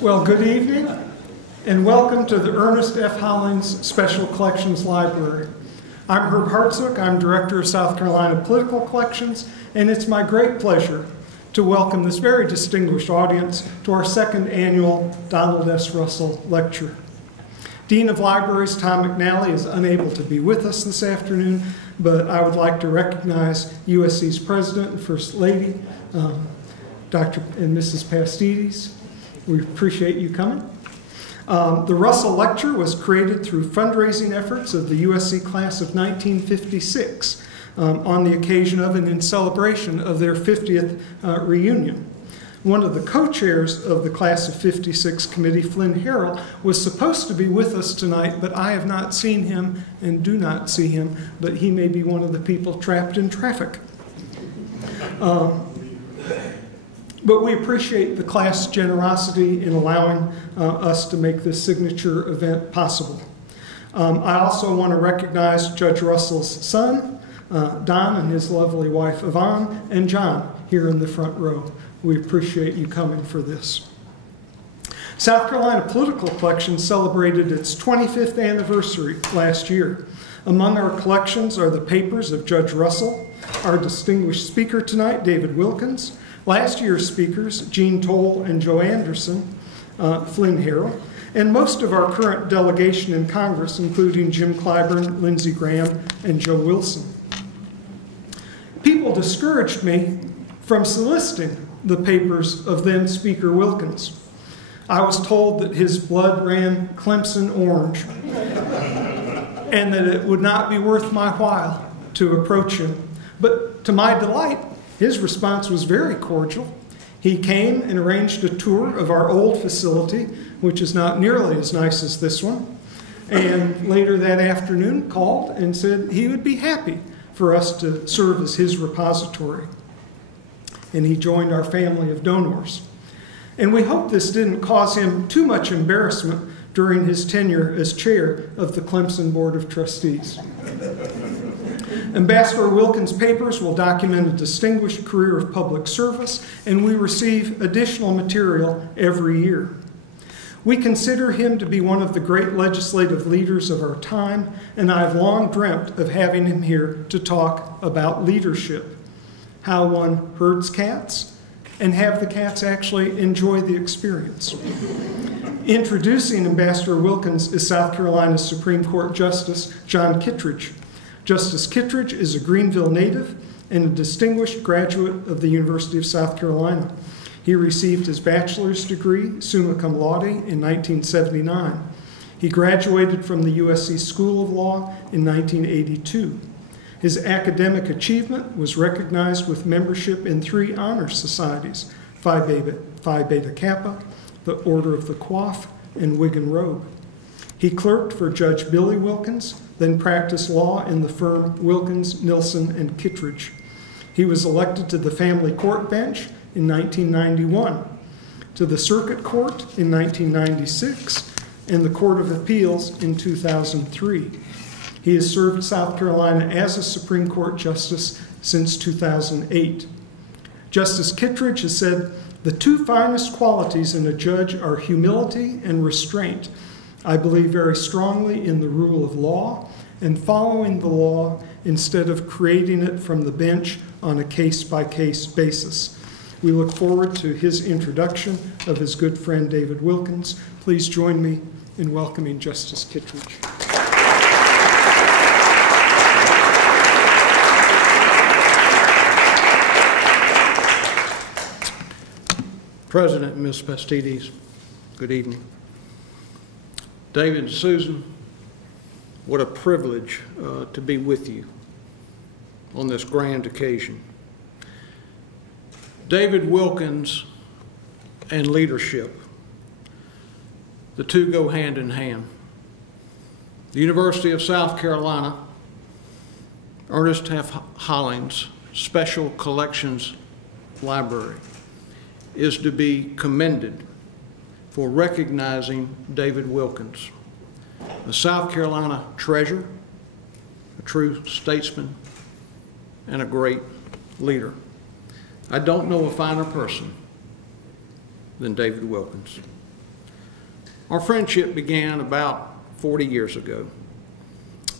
Well, good evening, and welcome to the Ernest F. Hollings Special Collections Library. I'm Herb Hartsook. I'm Director of South Carolina Political Collections, and it's my great pleasure to welcome this very distinguished audience to our second annual Donald S. Russell Lecture. Dean of Libraries Tom McNally is unable to be with us this afternoon, but I would like to recognize USC's President and First Lady, Dr. and Mrs. Pastides. We appreciate you coming. The Russell Lecture was created through fundraising efforts of the USC class of 1956 on the occasion of and in celebration of their 50th reunion. One of the co-chairs of the class of 56 committee, Flynn Harrell, was supposed to be with us tonight, but I have not seen him and do not see him, but he may be one of the people trapped in traffic. But we appreciate the class' generosity in allowing us to make this signature event possible. I also want to recognize Judge Russell's son, Don, and his lovely wife, Yvonne, and John here in the front row. We appreciate you coming for this. South Carolina Political Collection celebrated its 25th anniversary last year. Among our collections are the papers of Judge Russell, our distinguished speaker tonight, David Wilkins, last year's speakers, Gene Toll and Joe Anderson, Flynn Harrell, and most of our current delegation in Congress, including Jim Clyburn, Lindsey Graham, and Joe Wilson. People discouraged me from soliciting the papers of then Speaker Wilkins. I was told that his blood ran Clemson orange and that it would not be worth my while to approach him. But to my delight, his response was very cordial. He came and arranged a tour of our old facility, which is not nearly as nice as this one, and later that afternoon called and said he would be happy for us to serve as his repository. And he joined our family of donors. And we hope this didn't cause him too much embarrassment during his tenure as chair of the Clemson Board of Trustees. Ambassador Wilkins' papers will document a distinguished career of public service, and we receive additional material every year. We consider him to be one of the great legislative leaders of our time, and I've long dreamt of having him here to talk about leadership, how one herds cats, and have the cats actually enjoy the experience. Introducing Ambassador Wilkins is South Carolina's Supreme Court Justice John Kittredge. Justice Kittredge is a Greenville native and a distinguished graduate of the University of South Carolina. He received his bachelor's degree, summa cum laude, in 1979. He graduated from the USC School of Law in 1982. His academic achievement was recognized with membership in 3 honor societies, Phi Beta Kappa, the Order of the Coif, and Wig and Robe. He clerked for Judge Billy Wilkins, then practiced law in the firm Wilkins, Nilsson, and Kittredge. He was elected to the family court bench in 1991, to the circuit court in 1996, and the Court of Appeals in 2003. He has served South Carolina as a Supreme Court Justice since 2008. Justice Kittredge has said, "The 2 finest qualities in a judge are humility and restraint. I believe very strongly in the rule of law and following the law instead of creating it from the bench on a case-by-case basis." We look forward to his introduction of his good friend David Wilkins. Please join me in welcoming Justice Kittredge. President and Ms. Pastides, good evening. David and Susan, what a privilege to be with you on this grand occasion. David Wilkins and leadership, the two go hand in hand. The University of South Carolina, Ernest F. Hollings Special Collections Library is to be commended for recognizing David Wilkins, a South Carolina treasure, a true statesman, and a great leader. I don't know a finer person than David Wilkins. Our friendship began about 40 years ago.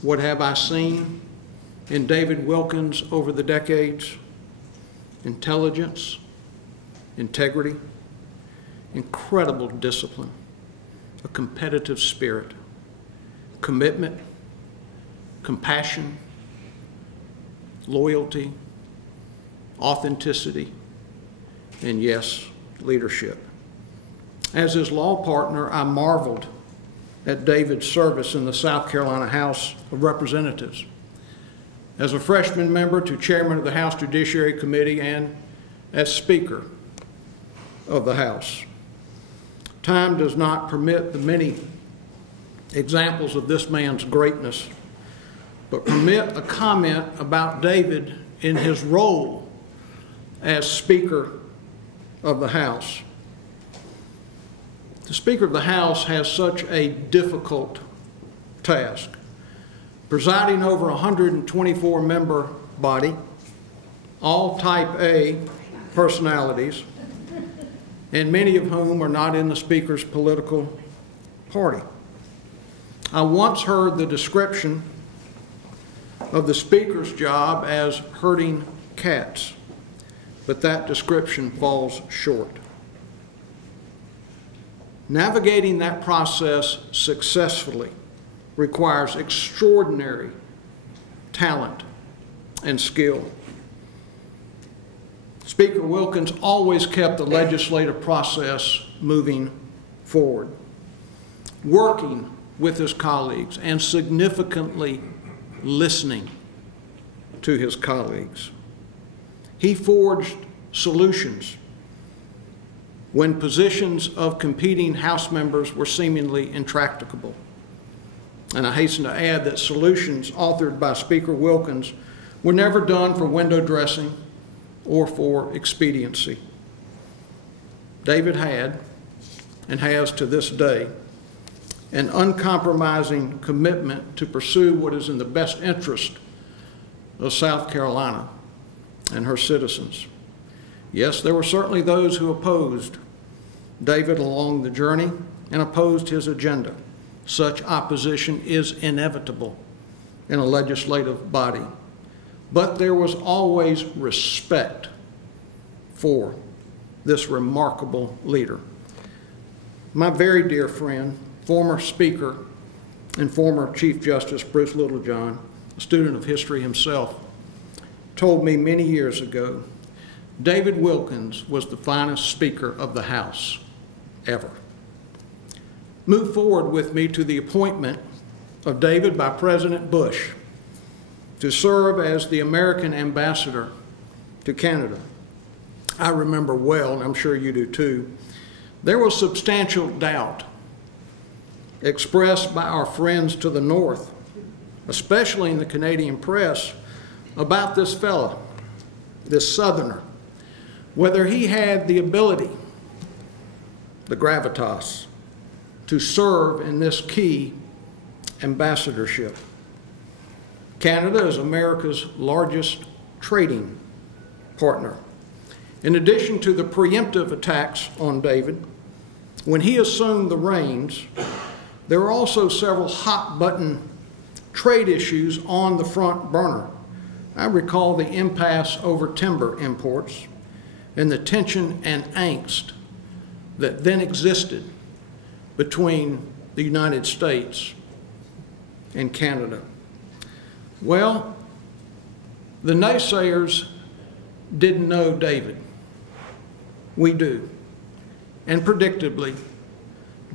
What have I seen in David Wilkins over the decades? Intelligence, integrity, incredible discipline, a competitive spirit, commitment, compassion, loyalty, authenticity, and yes, leadership. As his law partner, I marveled at David's service in the South Carolina House of Representatives. As a freshman member to chairman of the House Judiciary Committee and as Speaker of the House. Time does not permit the many examples of this man's greatness, but permit a comment about David in his role as Speaker of the House. The Speaker of the House has such a difficult task, presiding over a 124-member body, all Type A personalities, and many of whom are not in the Speaker's political party. I once heard the description of the Speaker's job as herding cats, but that description falls short. Navigating that process successfully requires extraordinary talent and skill. Speaker Wilkins always kept the legislative process moving forward, working with his colleagues and significantly listening to his colleagues. He forged solutions when positions of competing House members were seemingly intractable. And I hasten to add that solutions authored by Speaker Wilkins were never done for window dressing or for expediency. David had, and has to this day, an uncompromising commitment to pursue what is in the best interest of South Carolina and her citizens. Yes, there were certainly those who opposed David along the journey and opposed his agenda. Such opposition is inevitable in a legislative body. But there was always respect for this remarkable leader. My very dear friend, former Speaker and former Chief Justice Bruce Littlejohn, a student of history himself, told me many years ago, David Wilkins was the finest Speaker of the House ever. Move forward with me to the appointment of David by President Bush to serve as the American ambassador to Canada. I remember well, and I'm sure you do too, there was substantial doubt expressed by our friends to the north, especially in the Canadian press, about this fellow, this Southerner, whether he had the ability, the gravitas, to serve in this key ambassadorship. Canada is America's largest trading partner. In addition to the preemptive attacks on David, when he assumed the reins, there were also several hot-button trade issues on the front burner. I recall the impasse over timber imports and the tension and angst that then existed between the United States and Canada. Well, the naysayers didn't know David. We do. And predictably,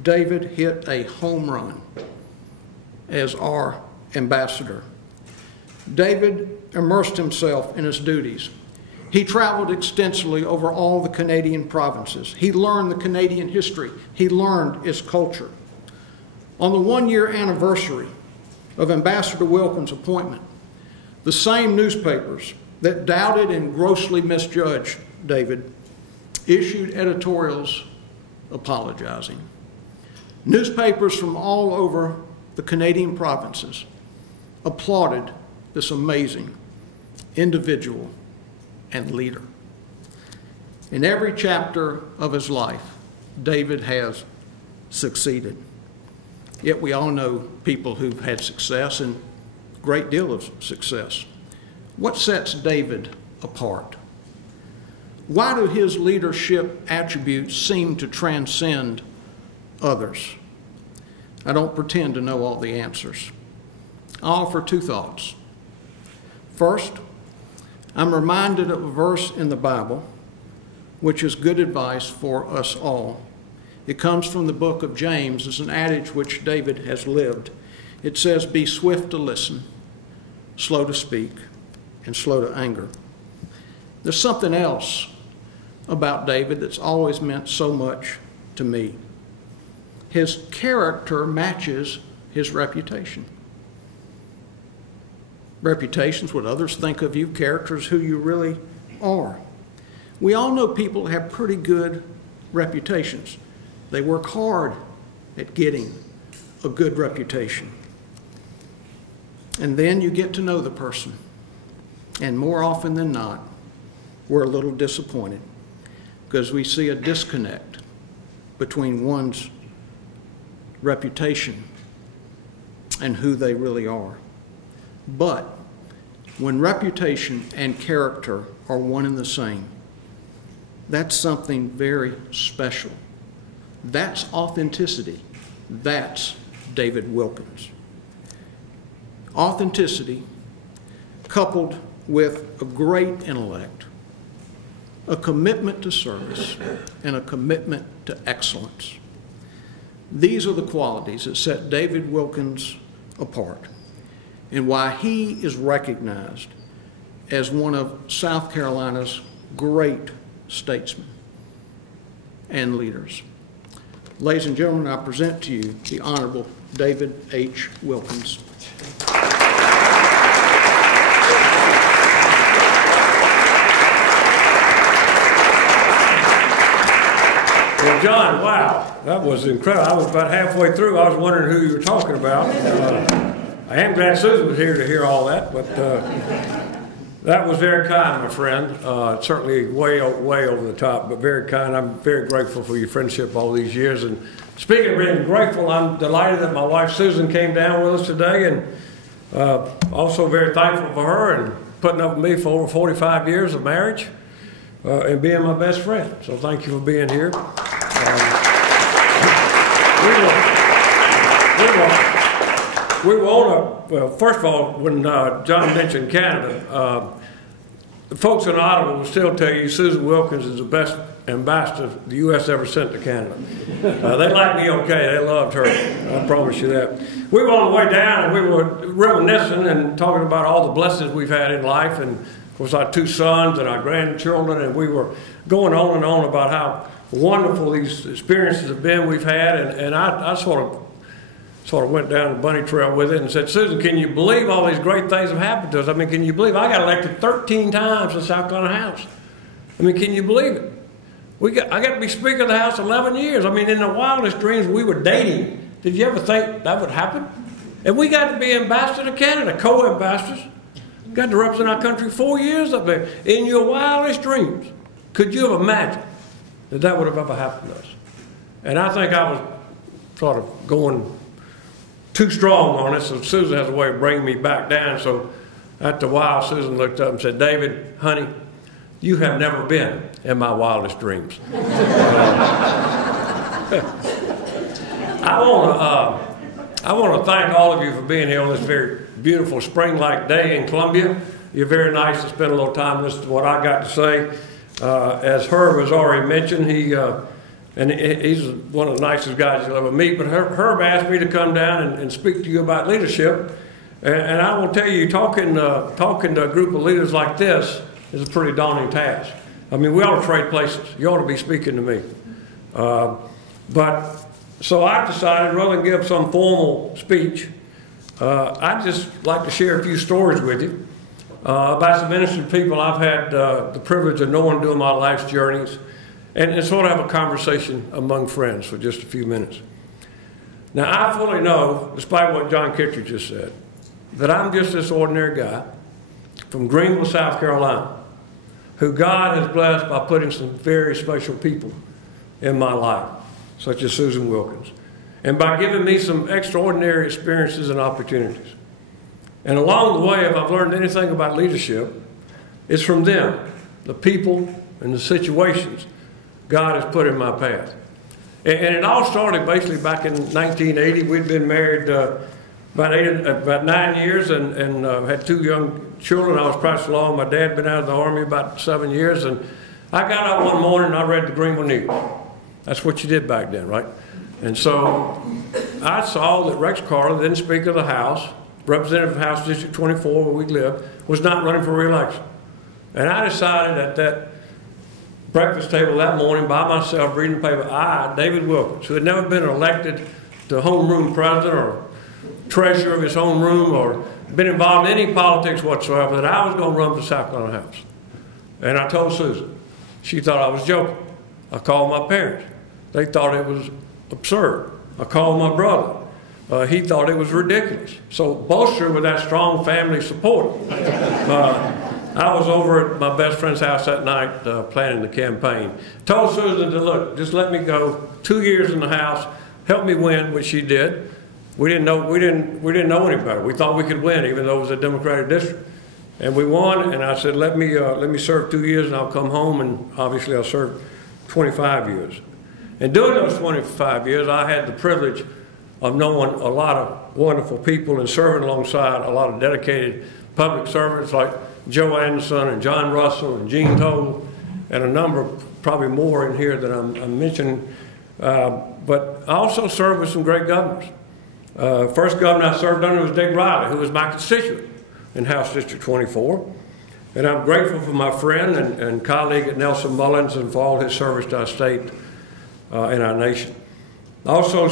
David hit a home run as our ambassador. David immersed himself in his duties. He traveled extensively over all the Canadian provinces. He learned the Canadian history. He learned its culture. On the one-year anniversary of Ambassador Wilkins' appointment, the same newspapers that doubted and grossly misjudged David issued editorials apologizing. Newspapers from all over the Canadian provinces applauded this amazing individual and leader. In every chapter of his life, David has succeeded. Yet we all know people who've had success and a great deal of success. What sets David apart? Why do his leadership attributes seem to transcend others? I don't pretend to know all the answers. I'll offer two thoughts. First, I'm reminded of a verse in the Bible which is good advice for us all. It comes from the book of James. It's an adage which David has lived. It says, "Be swift to listen, slow to speak, and slow to anger." There's something else about David that's always meant so much to me. His character matches his reputation. Reputation's what others think of you. Character is who you really are. We all know people have pretty good reputations. They work hard at getting a good reputation. And then you get to know the person. And more often than not, we're a little disappointed because we see a disconnect between one's reputation and who they really are. But when reputation and character are one and the same, that's something very special. That's authenticity. That's David Wilkins. Authenticity coupled with a great intellect, a commitment to service, and a commitment to excellence. These are the qualities that set David Wilkins apart and why he is recognized as one of South Carolina's great statesmen and leaders. Ladies and gentlemen, I present to you the Honorable David H. Wilkins. Well, John, wow, that was incredible. I was about halfway through. I was wondering who you were talking about. I am glad Susan was here to hear all that, but that was very kind, my friend. Certainly way over the top, but very kind. I'm very grateful for your friendship all these years. And speaking of being grateful, I'm delighted that my wife Susan came down with us today, and also very thankful for her and putting up with me for over 45 years of marriage. And being my best friend. So thank you for being here. We were on well, first of all, when John mentioned Canada, the folks in Ottawa will still tell you Susan Wilkins is the best ambassador the U.S. ever sent to Canada. They like me okay. They loved her. I promise you that. We were on the way down and we were reminiscing and talking about all the blessings we've had in life, and of course, our two sons and our grandchildren, and we were going on and on about how wonderful these experiences have been we've had, and I sort of went down the bunny trail with it and said, Susan, can you believe all these great things have happened to us? I mean, can you believe I got elected 13 times in the South Carolina House? I mean, can you believe it? I got to be Speaker of the House 11 years. I mean, in the wildest dreams, we were dating. Did you ever think that would happen? And we got to be ambassador to Canada, co-ambassadors. Got to represent our country 4 years up there. In your wildest dreams, could you have imagined that that would have ever happened to us? And I think I was sort of going too strong on it, so Susan has a way of bringing me back down. So after a while, Susan looked up and said, David, honey, you have never been in my wildest dreams. I want to thank all of you for being here on this very beautiful spring-like day in Columbia. You're very nice to spend a little time listening to what I got to say. As Herb has already mentioned, he's one of the nicest guys you'll ever meet, but Herb asked me to come down and speak to you about leadership. And I will tell you, talking to a group of leaders like this is a pretty daunting task. I mean, we ought to trade places. You ought to be speaking to me. So I decided, rather than give some formal speech, I'd just like to share a few stories with you about some interesting people I've had the privilege of knowing during my life's journeys, and sort of have a conversation among friends for just a few minutes. Now, I fully know, despite what John Kittredge just said, that I'm just this ordinary guy from Greenville, South Carolina, who God has blessed by putting some very special people in my life, such as Susan Wilkins. and by giving me some extraordinary experiences and opportunities. And along the way, if I've learned anything about leadership, it's from them, the people and the situations God has put in my path. And it all started basically back in 1980. We'd been married about 9 years and had 2 young children. I was practicing law. My dad had been out of the Army about 7 years. And I got up one morning and I read the Greenville News. That's what you did back then, right? And so I saw that Rex Carter, then Speaker of the House, representative of House District 24, where we lived, was not running for re-election. And I decided at that breakfast table that morning by myself reading the paper, I, David Wilkins, who had never been elected to homeroom president or treasurer of his homeroom or been involved in any politics whatsoever, that I was going to run for South Carolina House. And I told Susan. She thought I was joking. I called my parents. They thought it was absurd. I called my brother. He thought it was ridiculous. So bolstered with that strong family support, I was over at my best friend's house that night planning the campaign. Told Susan to look, just let me go 2 years in the House, help me win, which she did. We didn't know any better. We thought we could win, even though it was a Democratic district, and we won. And I said, let me serve 2 years, and I'll come home. And obviously, I served 25 years. And during those 25 years, I had the privilege of knowing a lot of wonderful people and serving alongside a lot of dedicated public servants like Joe Anderson and John Russell and Gene Toll and a number, probably more in here that I'm mentioning. But I also served with some great governors. First governor I served under was Dick Riley, who was my constituent in House District 24. And I'm grateful for my friend and colleague at Nelson Mullins and for all his service to our state and our nation. Also,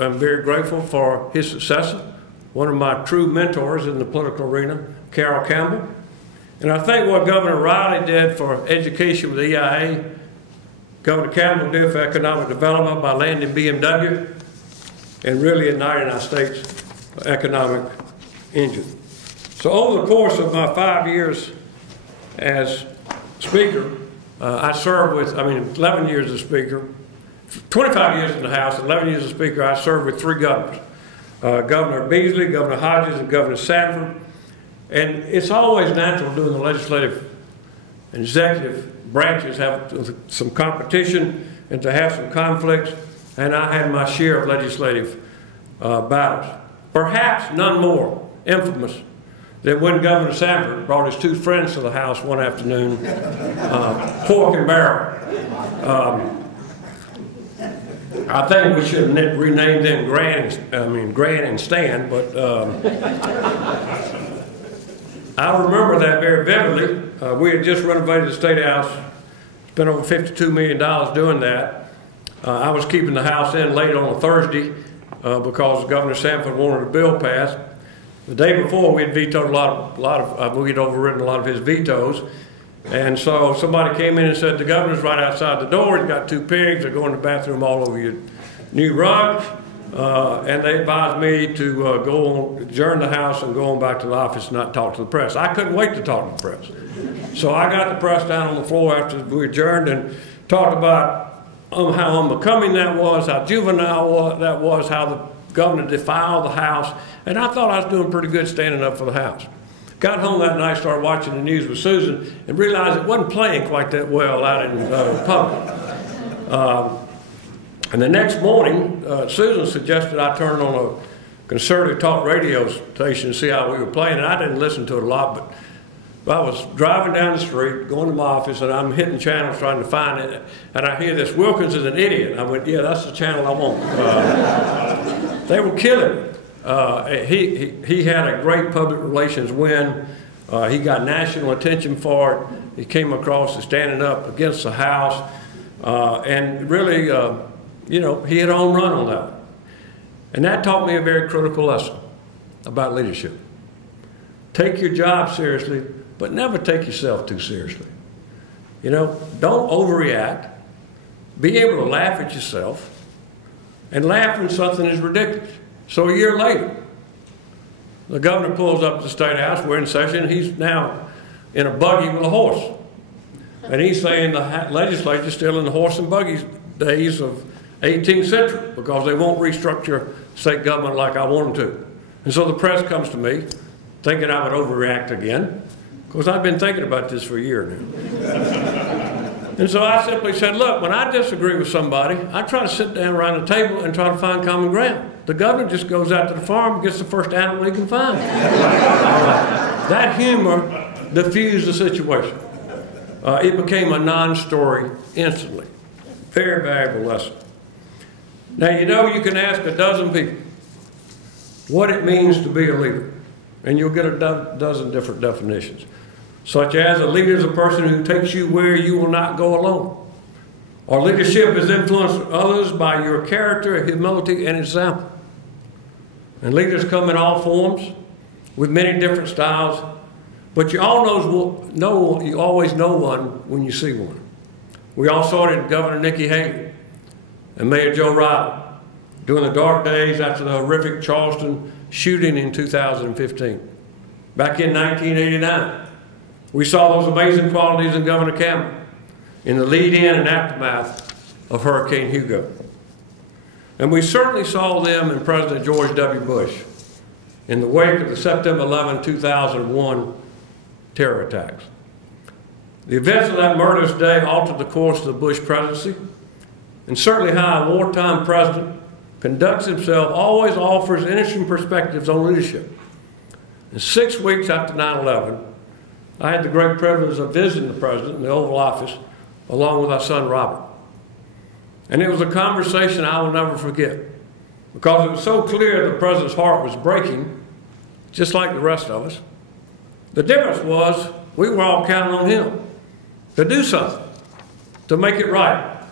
I'm very grateful for his successor, one of my true mentors in the political arena, Carol Campbell. And I think what Governor Riley did for education with EIA, Governor Campbell did for economic development by landing BMW and really igniting our state's economic engine. So over the course of my 5 years as Speaker, I served with, 11 years as Speaker, 25 years in the House, 11 years as Speaker. I served with 3 governors, Governor Beasley, Governor Hodges, and Governor Sanford. And it's always natural doing the legislative and executive branches have some competition and to have some conflicts. And I had my share of legislative battles. Perhaps none more infamous than when Governor Sanford brought his 2 friends to the House one afternoon, pork and barrel. I think we should have renamed them Gran and Stan, but I remember that very vividly. We had just renovated the State House, spent over $52 million doing that. I was keeping the House in late on a Thursday because Governor Sanford wanted a bill passed. The day before, we had vetoed we'd overridden a lot of his vetoes. And so somebody came in and said, the governor's right outside the door, he's got 2 pigs, they're going to the bathroom all over your new rug. And they advised me to adjourn the House and go on back to the office and not talk to the press. I couldn't wait to talk to the press. So I got the press down on the floor after we adjourned and talked about how unbecoming that was, how juvenile that was, how the governor defiled the House. And I thought I was doing pretty good standing up for the House. Got home that night, started watching the news with Susan, and realized it wasn't playing quite that well out in public. And the next morning, Susan suggested I turn on a conservative talk radio station to see how we were playing, and I didn't listen to it a lot, but I was driving down the street, going to my office, and I'm hitting channels trying to find it, and I hear this, Wilkins is an idiot. I went, yeah, that's the channel I want. They were killing me. He had a great public relations win. He got national attention for it. He came across as standing up against the House. And really, he had a home run on that. And that taught me a very critical lesson about leadership. Take your job seriously, but never take yourself too seriously. Don't overreact. Be able to laugh at yourself and laugh when something is ridiculous. So a year later, the governor pulls up to the State House, we're in session, he's now in a buggy with a horse. And he's saying the legislature's still in the horse and buggy days of 18th century, because they won't restructure state government like I want them to. And so the press comes to me, thinking I would overreact again, because I've been thinking about this for a year now. And so I simply said, look, when I disagree with somebody, I try to sit down around the table and try to find common ground. The governor just goes out to the farm and gets the first animal he can find. That humor diffused the situation. It became a non-story instantly. Very valuable lesson. Now, you know, you can ask a dozen people what it means to be a leader, and you'll get a dozen different definitions, such as a leader is a person who takes you where you will not go alone. Or leadership is influencing others by your character, humility, and example. And leaders come in all forms, with many different styles, but you always know one when you see one. We all saw it in Governor Nikki Haley and Mayor Joe Riley during the dark days after the horrific Charleston shooting in 2015. Back in 1989, we saw those amazing qualities in Governor Campbell in the lead-in and aftermath of Hurricane Hugo. And we certainly saw them in President George W. Bush in the wake of the September 11, 2001 terror attacks. The events of that murderous day altered the course of the Bush presidency, and certainly how a wartime president conducts himself always offers interesting perspectives on leadership. And 6 weeks after 9/11, I had the great privilege of visiting the president in the Oval Office along with our son Robert. And it was a conversation I will never forget, because it was so clear the president's heart was breaking, just like the rest of us. The difference was we were all counting on him to do something, to make it right,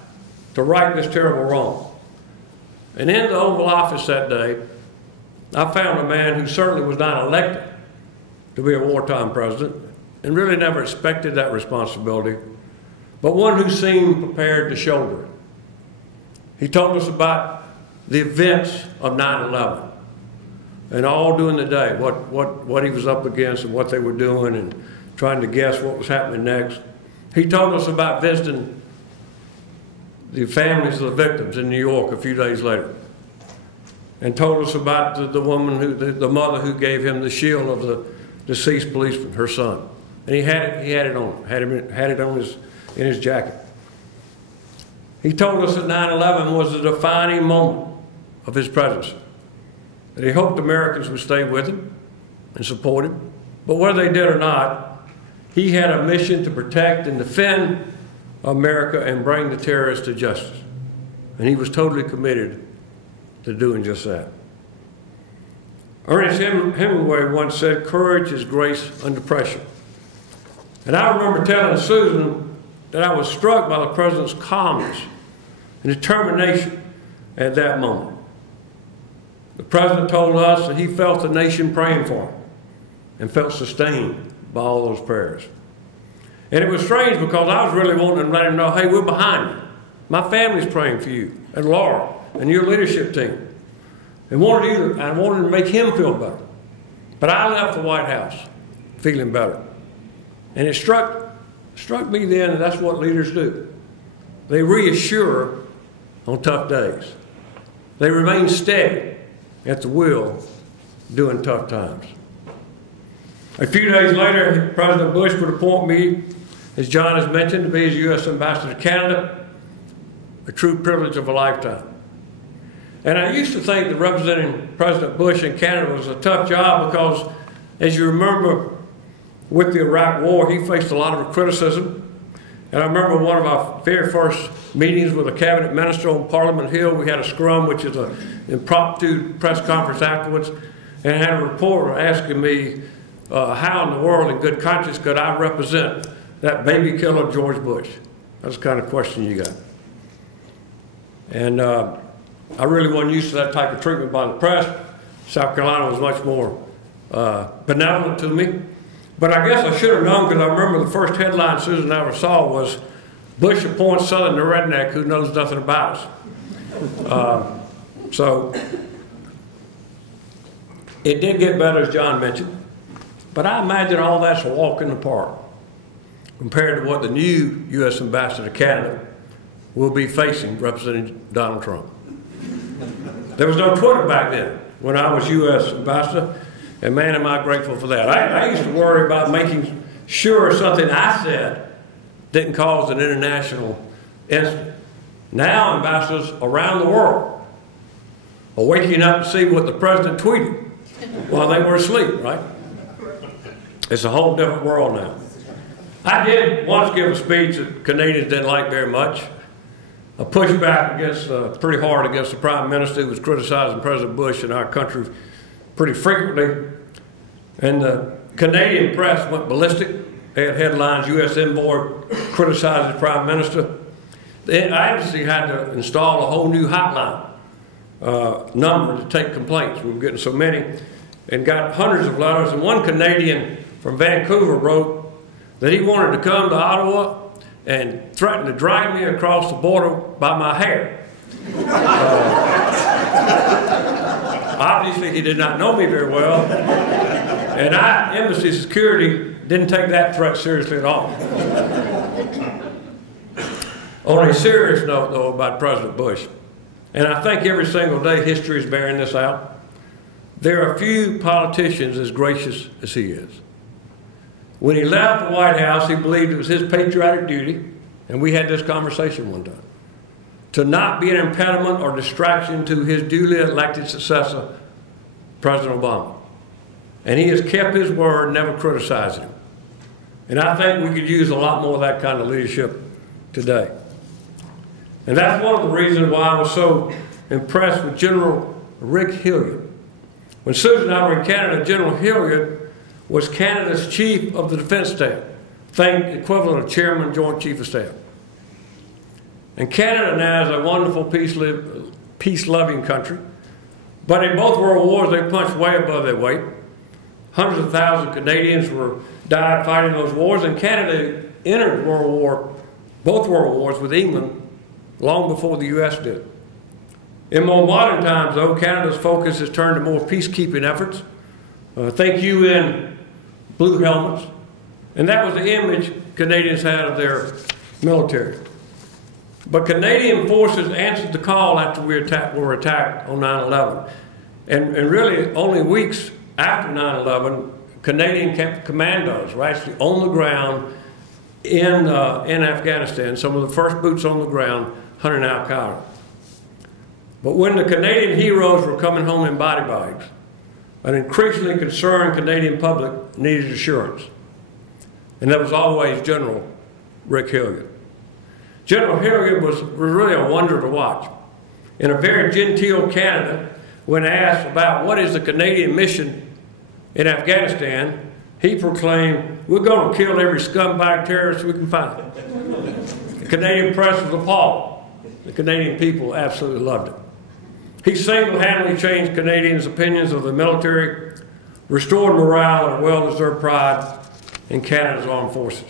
to right this terrible wrong. And in the Oval Office that day, I found a man who certainly was not elected to be a wartime president and really never expected that responsibility, but one who seemed prepared to shoulder it. He told us about the events of 9/11 and all during the day, what he was up against and what they were doing and trying to guess what was happening next. He told us about visiting the families of the victims in New York a few days later, and told us about the woman, the mother who gave him the shield of the deceased policeman, her son. And he had it on, had it on in his jacket. He told us that 9/11 was the defining moment of his presidency, that he hoped Americans would stay with him and support him. But whether they did or not, he had a mission to protect and defend America and bring the terrorists to justice. And he was totally committed to doing just that. Ernest Hemingway once said, "Courage is grace under pressure." And I remember telling Susan that I was struck by the president's calmness and determination at that moment. The president told us that he felt the nation praying for him and felt sustained by all those prayers. And it was strange, because I was really wanting to let him know, hey, we're behind you. My family's praying for you and Laura and your leadership team. And I wanted to make him feel better. But I left the White House feeling better. And it struck me then that that's what leaders do. They reassure on tough days. They remain steady at the wheel during tough times. A few days later, President Bush would appoint me, as John has mentioned, to be his U.S. Ambassador to Canada, a true privilege of a lifetime. And I used to think that representing President Bush in Canada was a tough job because, as you remember, with the Iraq War, he faced a lot of criticism. And I remember one of our very first meetings with a cabinet minister on Parliament Hill, we had a scrum, which is an impromptu press conference afterwards, and I had a reporter asking me how in the world, in good conscience, could I represent that baby killer George Bush? That's the kind of question you got. And I really wasn't used to that type of treatment by the press. South Carolina was much more benevolent to me. But I guess I should have known, because I remember the first headline Susan and I ever saw was, "Bush appoints Southern redneck who knows nothing about us." So it did get better, as John mentioned. But I imagine all that's a walk in the park compared to what the new U.S. Ambassador to Canada will be facing Representative Donald Trump. There was no Twitter back then when I was U.S. ambassador, and man, am I grateful for that. I used to worry about making sure something I said didn't cause an international incident. Now ambassadors around the world are waking up to see what the president tweeted while they were asleep, right? It's a whole different world now. I did once give a speech that Canadians didn't like very much. I pushed back against, pretty hard against the Prime Minister who was criticizing President Bush in our country pretty frequently. And the Canadian press went ballistic. They had headlines, U.S. envoy criticizes Prime Minister. The agency had to install a whole new hotline number to take complaints. We were getting so many, and got hundreds of letters. And one Canadian from Vancouver wrote that he wanted to come to Ottawa and threatened to drag me across the border by my hair. Obviously, he did not know me very well, and embassy security didn't take that threat seriously at all. On a serious note, though, about President Bush, and I think every single day history is bearing this out, there are few politicians as gracious as he is. When he left the White House, he believed it was his patriotic duty, and we had this conversation one time, to not be an impediment or distraction to his duly elected successor, President Obama. And he has kept his word, never criticized him. And I think we could use a lot more of that kind of leadership today. And that's one of the reasons why I was so impressed with General Rick Hilliard. When Susan and I were in Canada, General Hilliard was Canada's Chief of the Defense Staff, think equivalent of Chairman, Joint Chief of Staff. And Canada now is a wonderful peace-loving country, but in both World Wars they punched way above their weight. Hundreds of thousands of Canadians died fighting those wars, and Canada entered both World Wars with England long before the U.S. did. In more modern times, though, Canada's focus has turned to more peacekeeping efforts. Think UN blue helmets. And that was the image Canadians had of their military. But Canadian forces answered the call after we were attacked on 9/11. And really, only weeks after 9/11, Canadian commandos were actually on the ground in Afghanistan, some of the first boots on the ground hunting Al-Qaeda. But when the Canadian heroes were coming home in body bags, an increasingly concerned Canadian public needed assurance. And that was always General Rick Hilliard. General Hilliard was really a wonder to watch. In a very genteel Canada, when asked about what is the Canadian mission in Afghanistan, he proclaimed, "We're going to kill every scumbag terrorist we can find." The Canadian press was appalled. The Canadian people absolutely loved it. He single-handedly changed Canadians' opinions of the military, restored morale and well-deserved pride in Canada's armed forces.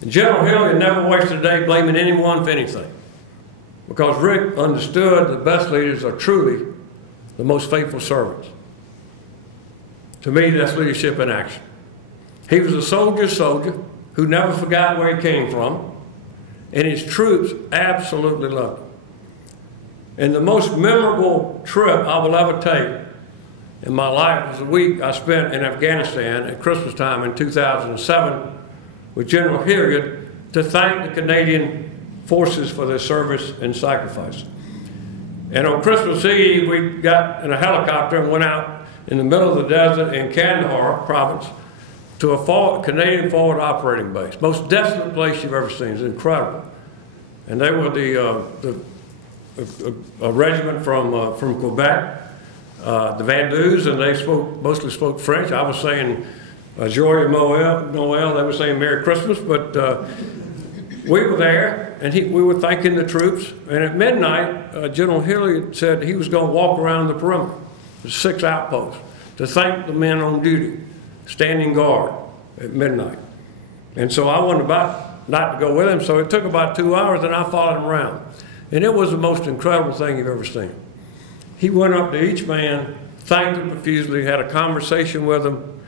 And General Hilliard never wasted a day blaming anyone for anything, because Rick understood the best leaders are truly the most faithful servants. To me, that's leadership in action. He was a soldier's soldier who never forgot where he came from, and his troops absolutely loved him. And the most memorable trip I will ever take in my life was a week I spent in Afghanistan at Christmas time in 2007 with General Hilliard to thank the Canadian forces for their service and sacrifice. And on Christmas Eve, we got in a helicopter and went out in the middle of the desert in Kandahar province to a Canadian forward operating base. Most desolate place you've ever seen. It's incredible. And they were a regiment from Quebec, the Vandus, and they mostly spoke French. I was saying Joyeux Noël, they were saying Merry Christmas, but we were there, and we were thanking the troops. And at midnight, General Hilliard said he was going to walk around the perimeter, the 6 outposts, to thank the men on duty, standing guard at midnight. And so I wanted not to go with him, so it took about 2 hours, and I followed him around. And it was the most incredible thing you've ever seen. He went up to each man, thanked him profusely, had a conversation with them,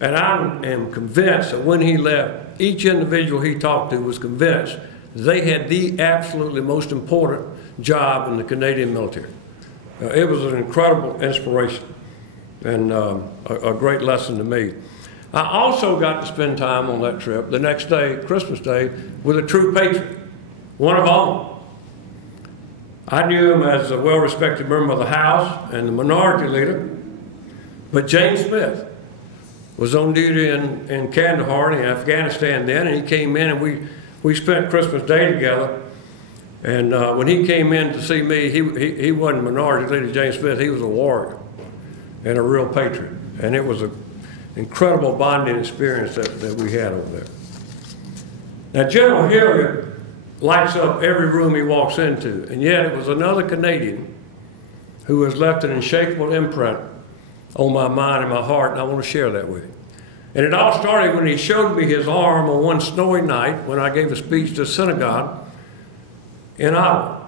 and I am convinced that when he left, each individual he talked to was convinced they had the absolutely most important job in the Canadian military. It was an incredible inspiration and a great lesson to me. I also got to spend time on that trip the next day, Christmas Day, with a true patriot, one of all. I knew him as a well-respected member of the House and the minority leader, but James Smith was on duty in Kandahar in Afghanistan then, and he came in and we spent Christmas Day together. And when he came in to see me, he wasn't minority leader James Smith, he was a warrior and a real patriot. And it was an incredible bonding experience that we had over there. Now, General Hilliard lights up every room he walks into, and yet it was another Canadian who has left an unshakable imprint on my mind and my heart, and I want to share that with you. And it all started when he showed me his arm on one snowy night when I gave a speech to a synagogue in Ottawa.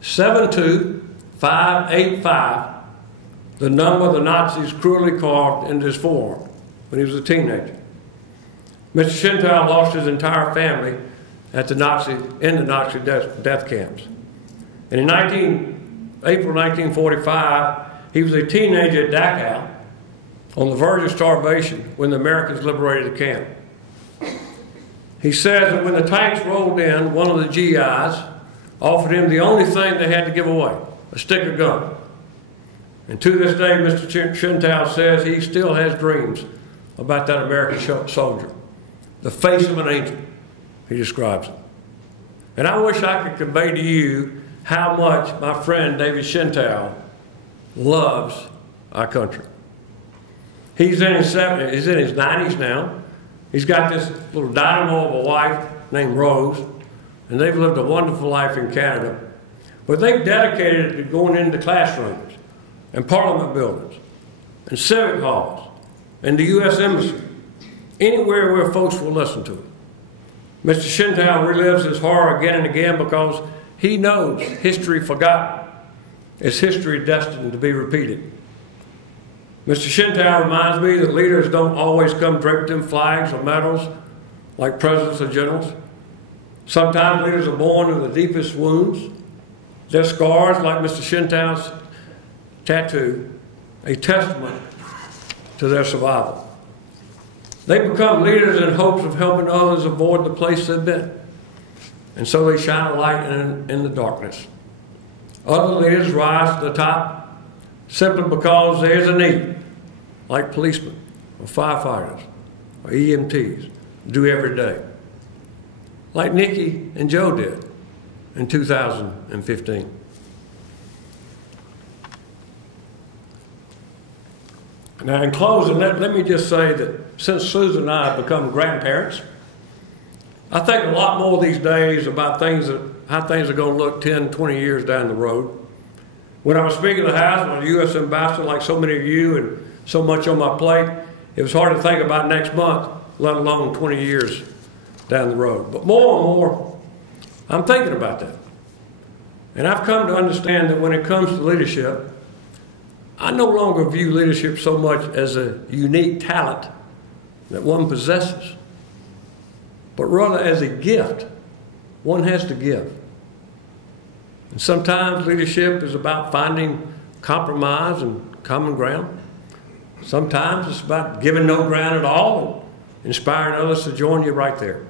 72585, the number the Nazis cruelly carved into his forearm when he was a teenager. Mr. Shintow lost his entire family in the Nazi death camps. And in April 1945, he was a teenager at Dachau on the verge of starvation when the Americans liberated the camp. He says that when the tanks rolled in, one of the GIs offered him the only thing they had to give away, a stick of gum. And to this day, Mr. Shintow says he still has dreams about that American soldier. The face of an angel, he describes it. And I wish I could convey to you how much my friend David Shintow loves our country. He's in his 70s, he's in his 90s now. He's got this little dynamo of a wife named Rose, and they've lived a wonderful life in Canada. But they've dedicated it to going into classrooms and parliament buildings and civic halls and the U.S. Embassy, anywhere where folks will listen to him. Mr. Shintow relives his horror again and again because he knows history forgotten is history destined to be repeated. Mr. Shintow reminds me that leaders don't always come draped in flags or medals like presidents or generals. Sometimes leaders are born with the deepest wounds. Their scars, like Mr. Shintow's tattoo, a testament to their survival. They become leaders in hopes of helping others avoid the place they've been. And so they shine a light in the darkness. Other leaders rise to the top simply because there's a need, like policemen or firefighters or EMTs do every day, like Nikki and Joe did in 2015. Now, in closing, let me just say that since Susan and I have become grandparents, I think a lot more these days about how things are going to look 10, 20 years down the road. When I was speaking to the House, I was a U.S. ambassador like so many of you and so much on my plate, it was hard to think about next month, let alone 20 years down the road. But more and more, I'm thinking about that. And I've come to understand that when it comes to leadership, I no longer view leadership so much as a unique talent that one possesses, but rather as a gift one has to give. And sometimes leadership is about finding compromise and common ground. Sometimes it's about giving no ground at all and inspiring others to join you right there.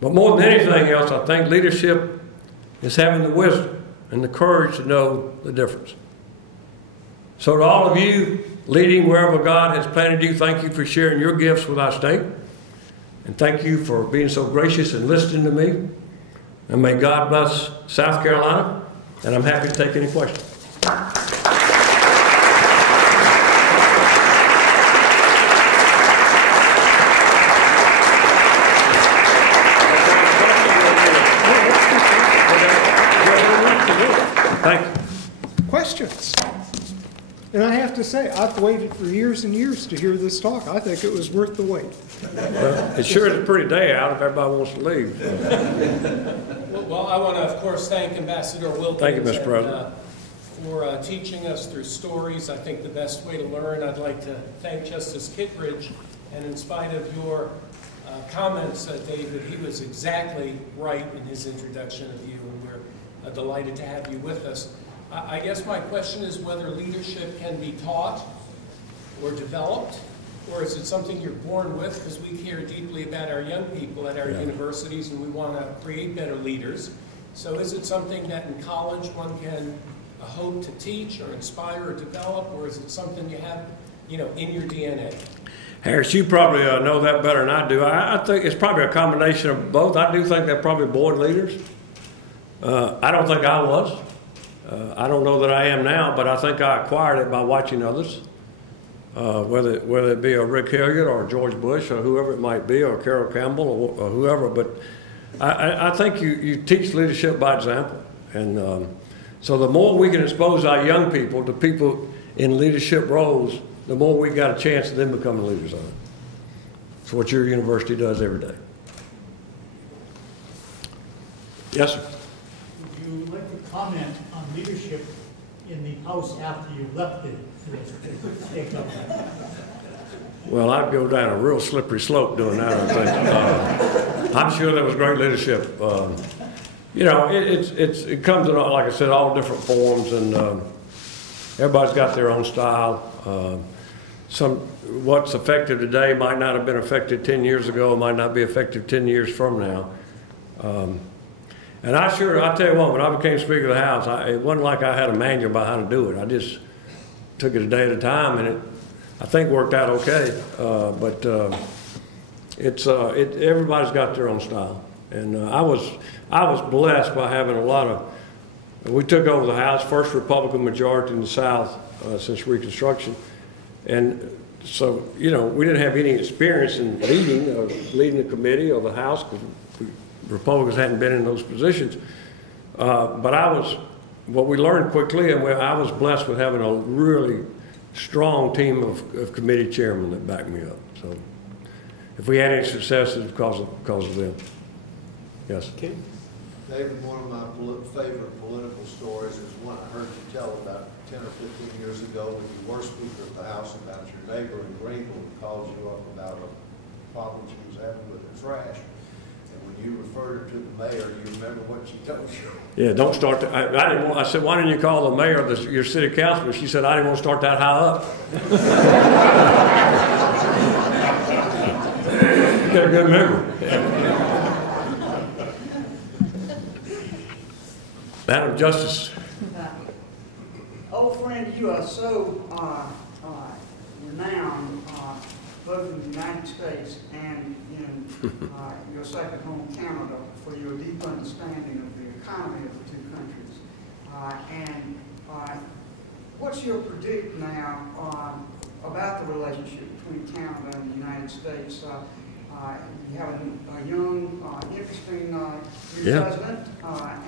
But more than anything else, I think leadership is having the wisdom and the courage to know the difference. So to all of you leading wherever God has planted you, thank you for sharing your gifts with our state. And thank you for being so gracious and listening to me. And may God bless South Carolina. And I'm happy to take any questions. Thank you. Questions? And I have to say, I've waited for years and years to hear this talk. I think it was worth the wait. Well, it sure is a pretty day out if everybody wants to leave. Well, I want to, of course, thank Ambassador Wilkins. Thank you, Mr. President. For teaching us through stories. I think the best way to learn. I'd like to thank Justice Kittredge, and in spite of your comments, David. He was exactly right in his introduction of you, and we're delighted to have you with us. I guess my question is whether leadership can be taught or developed, or is it something you're born with? Because we care deeply about our young people at our universities, and we want to create better leaders. So is it something that in college one can hope to teach or inspire or develop, or is it something you have, in your DNA? Harris, you probably know that better than I do. I think it's probably a combination of both. I do think they're probably born leaders. I don't think I was. I don't know that I am now, but I think I acquired it by watching others, whether it be a Rick Hilliard or George Bush or whoever it might be, or Carol Campbell or whoever. But I think you teach leadership by example. And so the more we can expose our young people to people in leadership roles, the more we got a chance of them becoming leaders on it. It's what your university does every day. Yes, sir. Would you like to comment on leadership in the House after you left the state government? Well, I'd go down a real slippery slope doing that, I think. I'm sure there was great leadership. It comes in, like I said, all different forms, and everybody's got their own style. What's effective today might not have been effective 10 years ago, might not be effective 10 years from now. And I'll tell you what, when I became Speaker of the House, it wasn't like I had a manual about how to do it. I just took it a day at a time, and it, I think, worked out okay. Everybody's got their own style. And I was blessed by having a lot of, we took over the House, first Republican majority in the South since Reconstruction. And so, we didn't have any experience in leading the committee or the House, because Republicans hadn't been in those positions. But what we learned quickly, and I was blessed with having a really strong team of committee chairmen that backed me up. So if we had any success, it's because of them. Yes. Okay. David, one of my favorite political stories is one I heard you tell about 10 or 15 years ago when you were Speaker of the House, about your neighbor in Greenville who called you up about a problem she was having with her trash. And when you referred her to the mayor, you remember what she told you? Yeah, don't start that. I said, why didn't you call the mayor, your city councilman? She said, I didn't want to start that high up. You got a good memory. Madam Justice. Old friend, you are so renowned, both in the United States and in your second home, Canada, for your deep understanding of the economy of the two countries. What's your predict now about the relationship between Canada and the United States? You have a young, interesting new president,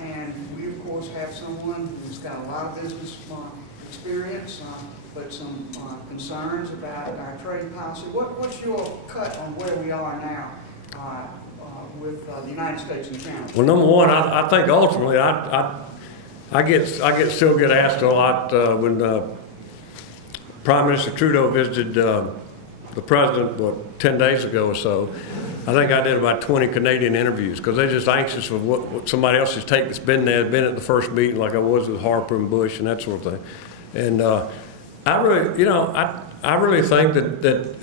and we, of course, have someone who's got a lot of business experience, but some concerns about our trade policy. What's your cut on where we are now with the United States and Canada? Well, number one, I think ultimately, I still get asked a lot when Prime Minister Trudeau visited the president, 10 days ago or so. I think I did about 20 Canadian interviews because they're just anxious for what somebody else's take that's been there, been at the first meeting like I was with Harper and Bush and that sort of thing. And I really think that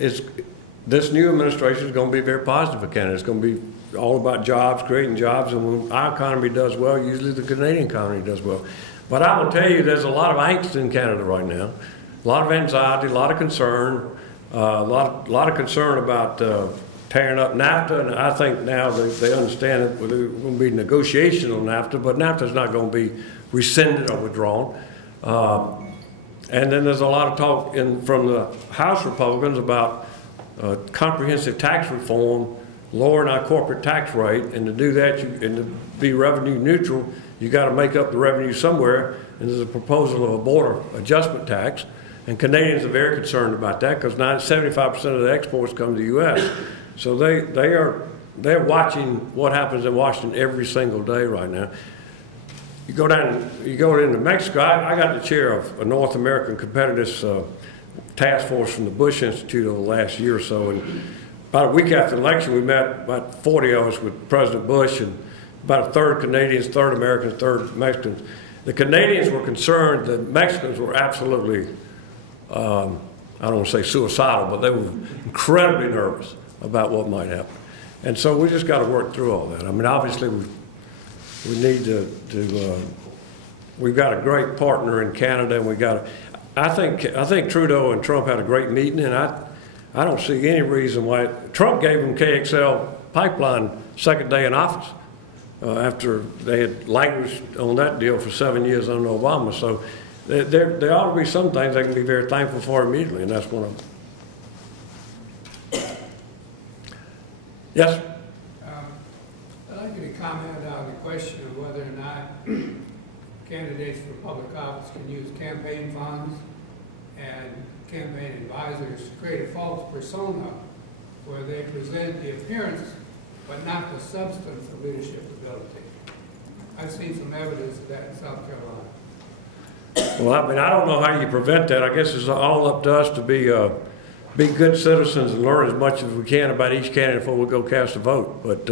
this new administration is going to be very positive for Canada. It's going to be all about jobs, creating jobs, and when our economy does well, usually the Canadian economy does well. But I will tell you, there's a lot of angst in Canada right now, a lot of anxiety, a lot of concern. A lot of concern about tearing up NAFTA, and I think now they understand that there will be negotiation on NAFTA, but NAFTA is not going to be rescinded or withdrawn. And then there's a lot of talk from the House Republicans about comprehensive tax reform, lowering our corporate tax rate, and to do that, and to be revenue neutral, you got to make up the revenue somewhere, and there's a proposal of a border adjustment tax. And Canadians are very concerned about that because 75% of the exports come to the U.S. So they're watching what happens in Washington every single day right now. You go into Mexico. I got the chair of a North American competitiveness task force from the Bush Institute over the last year or so, and about a week after the election, we met about 40 of us with President Bush, and about a third Canadians, third Americans, third Mexicans. The Canadians were concerned. The Mexicans were absolutely, I don't want to say suicidal, but they were incredibly nervous about what might happen. And so we just got to work through all that. I mean, obviously, we need to we've got a great partner in Canada, and we got to, I think Trudeau and Trump had a great meeting, and I don't see any reason why. Trump gave them KXL pipeline second day in office after they had languished on that deal for 7 years under Obama. So there ought to be some things they can be very thankful for immediately, and that's one of them. Yes? I'd like you to comment on the question of whether or not candidates for public office can use campaign funds and campaign advisors to create a false persona where they present the appearance but not the substance of leadership ability. I've seen some evidence of that in South Carolina. Well, I mean, I don't know how you prevent that. I guess it's all up to us to be good citizens and learn as much as we can about each candidate before we go cast a vote. But,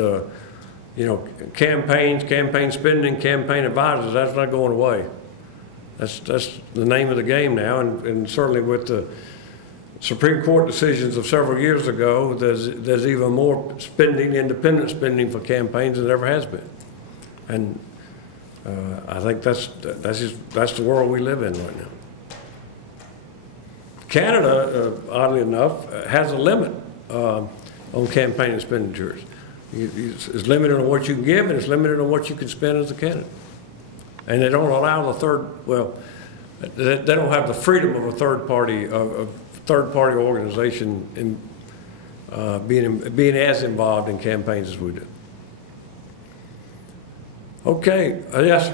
you know, campaigns, campaign spending, campaign advisors, that's not going away. That's the name of the game now, and certainly with the Supreme Court decisions of several years ago, there's even more spending, independent spending for campaigns than there ever has been. And I think that's the world we live in right now. Canada, oddly enough, has a limit on campaign expenditures. It's limited on what you can give, and it's limited on what you can spend as a candidate. And they don't allow the they don't have the freedom of a third party organization in being as involved in campaigns as we do. Okay, yes.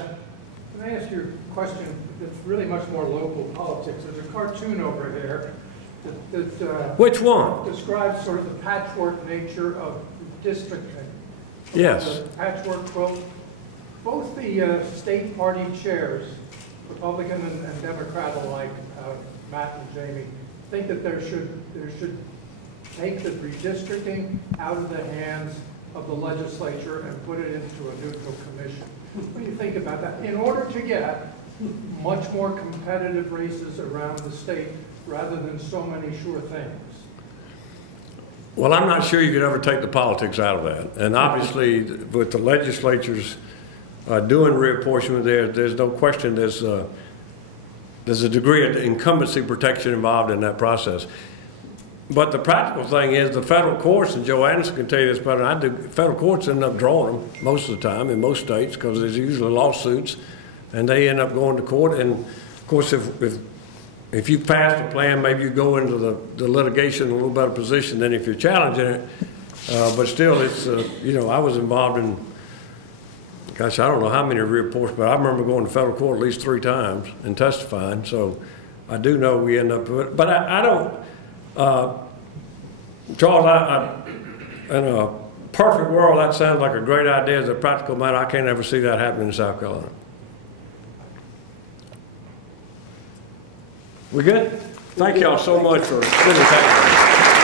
Can I ask you a question that's really much more local politics? There's a cartoon over there that which one? Describes sort of the patchwork nature of districting. Yes. The patchwork quote. Both the state party chairs, Republican and Democrat alike, Matt and Jamie, think that there should take the redistricting out of the hands of the legislature and put it into a neutral commission. What do you think about that? In order to get much more competitive races around the state rather than so many sure things. Well, I'm not sure you could ever take the politics out of that. And obviously, with the legislatures doing reapportionment, there's no question there's a degree of incumbency protection involved in that process. But the practical thing is the federal courts, and Joe Anderson can tell you this better than I do, federal courts end up drawing them most of the time in most states because there's usually lawsuits, and they end up going to court. And of course, if you pass the plan, maybe you go into the litigation in a little better position than if you're challenging it. But still, it's, you know, I was involved in, gosh, I don't know how many reports, but I remember going to federal court at least 3 times and testifying. So I do know we end up, but I don't, Charles, in a perfect world, that sounds like a great idea. As a practical matter, I can't ever see that happening in South Carolina. We good? Thank y'all so much for spending time.